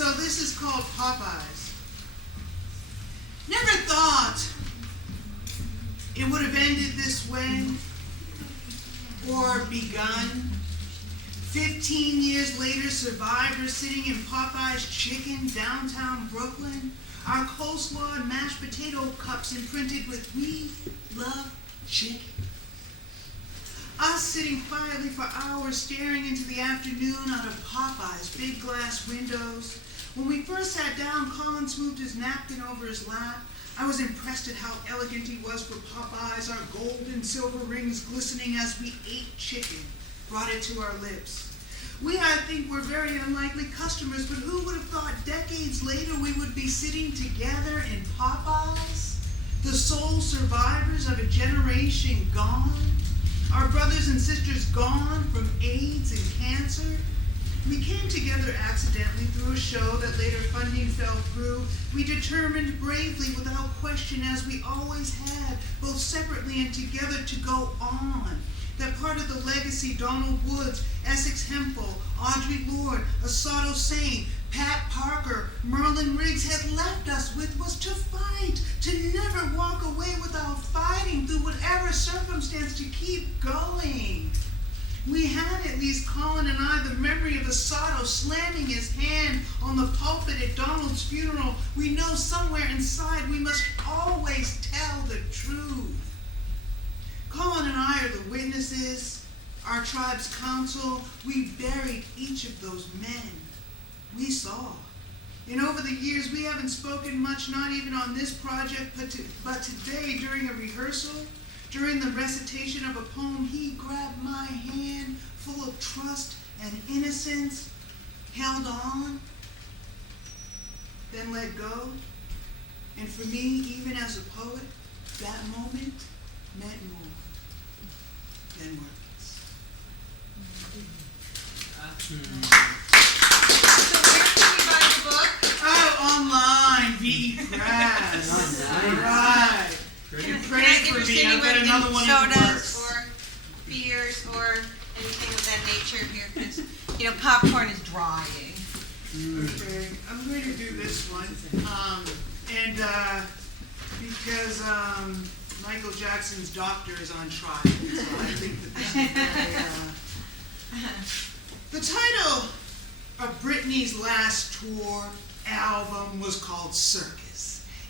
So this is called Popeyes. Never thought it would have ended this way or begun. 15 years later, survivors sitting in Popeye's Chicken, downtown Brooklyn. Our coleslaw and mashed potato cups imprinted with "We love chicken." Us sitting quietly for hours staring into the afternoon out of Popeye's big glass windows. When we first sat down, Colin smoothed his napkin over his lap. I was impressed at how elegant he was for Popeyes, our gold and silver rings glistening as we ate chicken, brought it to our lips. We, I think, were very unlikely customers, but who would have thought decades later we would be sitting together in Popeyes? The sole survivors of a generation gone, our brothers and sisters gone from AIDS and cancer. We came together accidentally through a show that later funding fell through. We determined bravely, without question, as we always had, both separately and together, to go on. That part of the legacy Donald Woods, Essex Hemphill, Audre Lorde, Asado Saint, Pat Parker, Merlin Riggs had left us with was to fight, to never walk away without fighting through whatever circumstance, to keep going. We had, at least Colin and I, the memory of Asado slamming his hand on the pulpit at Donald's funeral. We know somewhere inside we must always tell the truth. Colin and I are the witnesses, our tribe's council. We buried each of those men. We saw. And over the years, we haven't spoken much, not even on this project, but today, during a rehearsal, during the recitation of a poem, he grabbed my hand, full of trust and innocence, held on, then let go. And for me, even as a poet, that moment meant more than words. So where can we buy the book? Oh, online, VE Press. Right. Can I Pray for interest me. I've got anyone another in one in the sodas works. or beers or anything of that nature here? Because, popcorn is drying. Okay, I'm going to do this one. Because Michael Jackson's doctor is on trial, so I think that this is very, The title of Britney's last tour album was called Circus.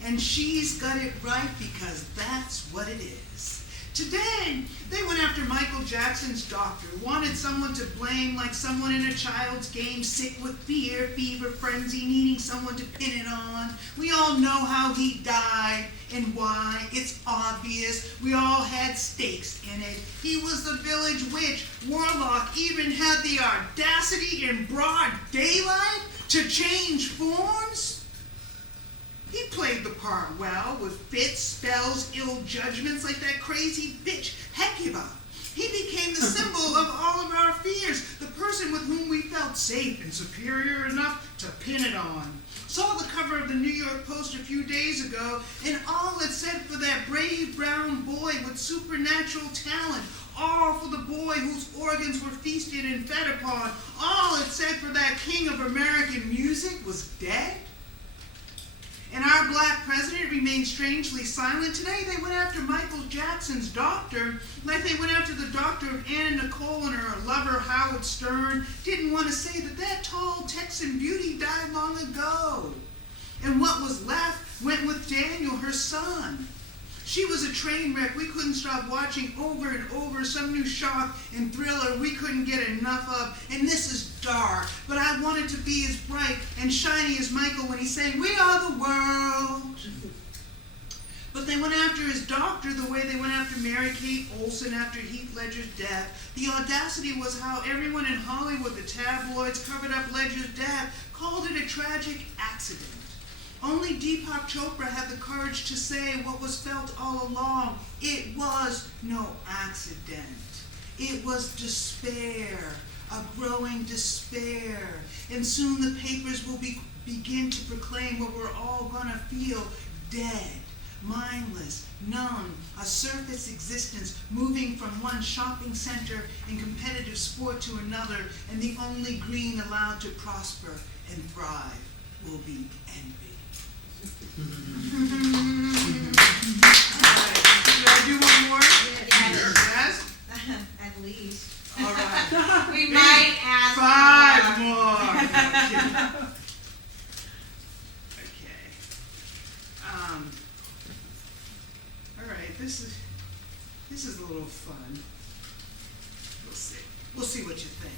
And she's got it right because that's what it is. Today, they went after Michael Jackson's doctor, wanted someone to blame like someone in a child's game, sick with fear, fever, frenzy, needing someone to pin it on. We all know how he died and why. It's obvious. We all had stakes in it. He was the village witch. Warlock even had the audacity in broad daylight to change forms. He played the part well, with fits, spells, ill judgments like that crazy bitch Hecuba. He became the symbol of all of our fears, the person with whom we felt safe and superior enough to pin it on. Saw the cover of the New York Post a few days ago, and all it said for that brave brown boy with supernatural talent, all for the boy whose organs were feasted and fed upon, all it said for that king of American music was dead. And our black president remained strangely silent. Today they went after Michael Jackson's doctor like they went after the doctor of Anna Nicole and her lover Howard Stern. Didn't want to say that that tall Texan beauty died long ago. And what was left went with Daniel, her son. She was a train wreck. We couldn't stop watching over and over some new shock and thriller we couldn't get enough of. And this is dark, but I wanted to be as bright and shiny as Michael when he sang, "We are the world." But they went after his doctor the way they went after Mary-Kate Olsen after Heath Ledger's death. The audacity was how everyone in Hollywood, the tabloids, covered up Ledger's death, called it a tragic accident. Only Deepak Chopra had the courage to say what was felt all along. It was no accident. It was despair, a growing despair. And soon the papers will begin to proclaim what we're all going to feel: dead, mindless, numb, a surface existence moving from one shopping center and competitive sport to another, and the only green allowed to prosper and thrive. will be envy. Should I do one more? Yes? At least. All right. We might ask for 5 more. more. Okay. All right. This is a little fun. We'll see. We'll see what you think.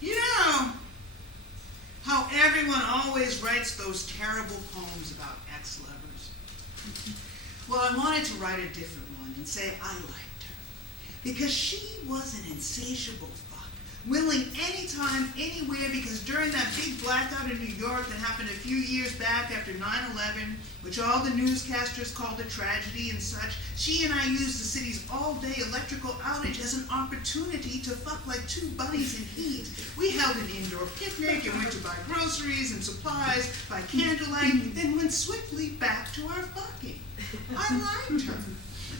You know how everyone always writes those terrible poems about ex-lovers? Well, I wanted to write a different one and say I liked her. Because she was an insatiable fuck, willing anytime, anywhere, because during that big blackout in New York that happened a few years back after 9/11, which all the newscasters called a tragedy and such, she and I used the city's all-day electrical outage as an opportunity to fuck like two bunnies in heat. We held an indoor picnic and went to buy groceries and supplies by candlelight, then went swiftly back to our fucking. I liked her.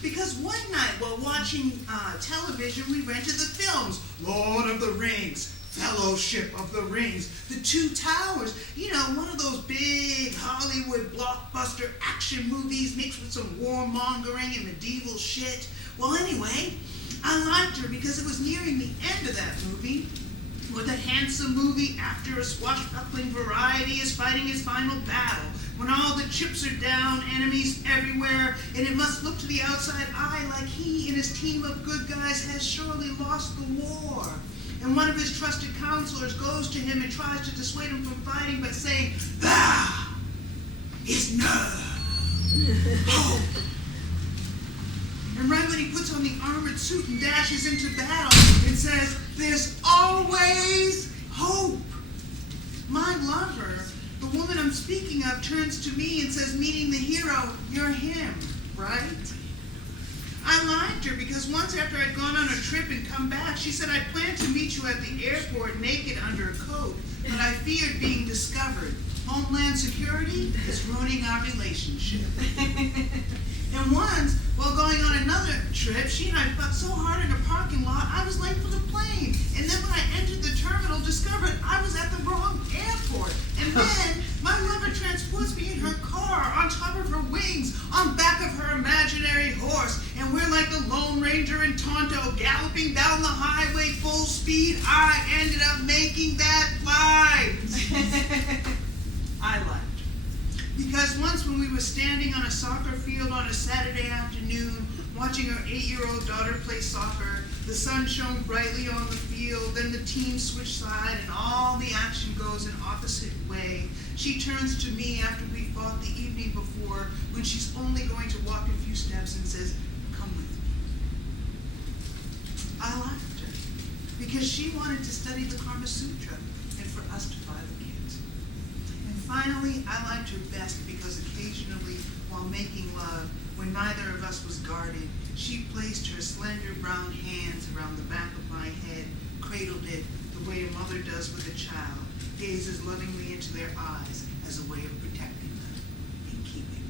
Because one night while watching television, we rented the films Lord of the Rings, Fellowship of the Rings, The Two Towers, you know, one of those big Hollywood blockbuster action movies mixed with some warmongering and medieval shit. Well, anyway, I liked her because it was nearing the end of that movie, where the handsome movie actor, a swashbuckling variety, is fighting his final battle, when all the chips are down, enemies everywhere, and it must look to the outside eye like he and his team of good guys has surely lost the war. And one of his trusted counselors goes to him and tries to dissuade him from fighting by saying, "There is no hope." And right when he puts on the armored suit and dashes into battle, it says, "There's always hope." My lover, the woman I'm speaking of, turns to me and says, meeting the hero, "You're him, right?" I liked her because once after I'd gone on a trip and come back, she said, "I planned to meet you at the airport naked under a coat, but I feared being discovered. Homeland Security is ruining our relationship." And once, while going on another trip, she and I fucked so hard in a parking lot, I was late for the plane. And then when I entered the terminal, discovered I was at the wrong airport. And then my lover transports me in her car, on top of her wings, on back of her imaginary horse. And we're like the Lone Ranger and Tonto galloping down the highway full speed. I ended up making that flight. I liked her. Because once when we were standing on a soccer field on a Saturday afternoon, watching her 8-year-old daughter play soccer, the sun shone brightly on the field, then the team switched side and all the action goes an opposite way. She turns to me after we fought the evening before, when she's only going to walk a few steps, and says, "Come with me." I liked her because she wanted to study the Kama Sutra and for us to buy the kids. And finally, I liked her best because occasionally, while making love, when neither of us was guarded, she placed her slender brown hands around the back of my head, cradled it the way a mother does with a child, gazes lovingly into their eyes as a way of protecting them and keeping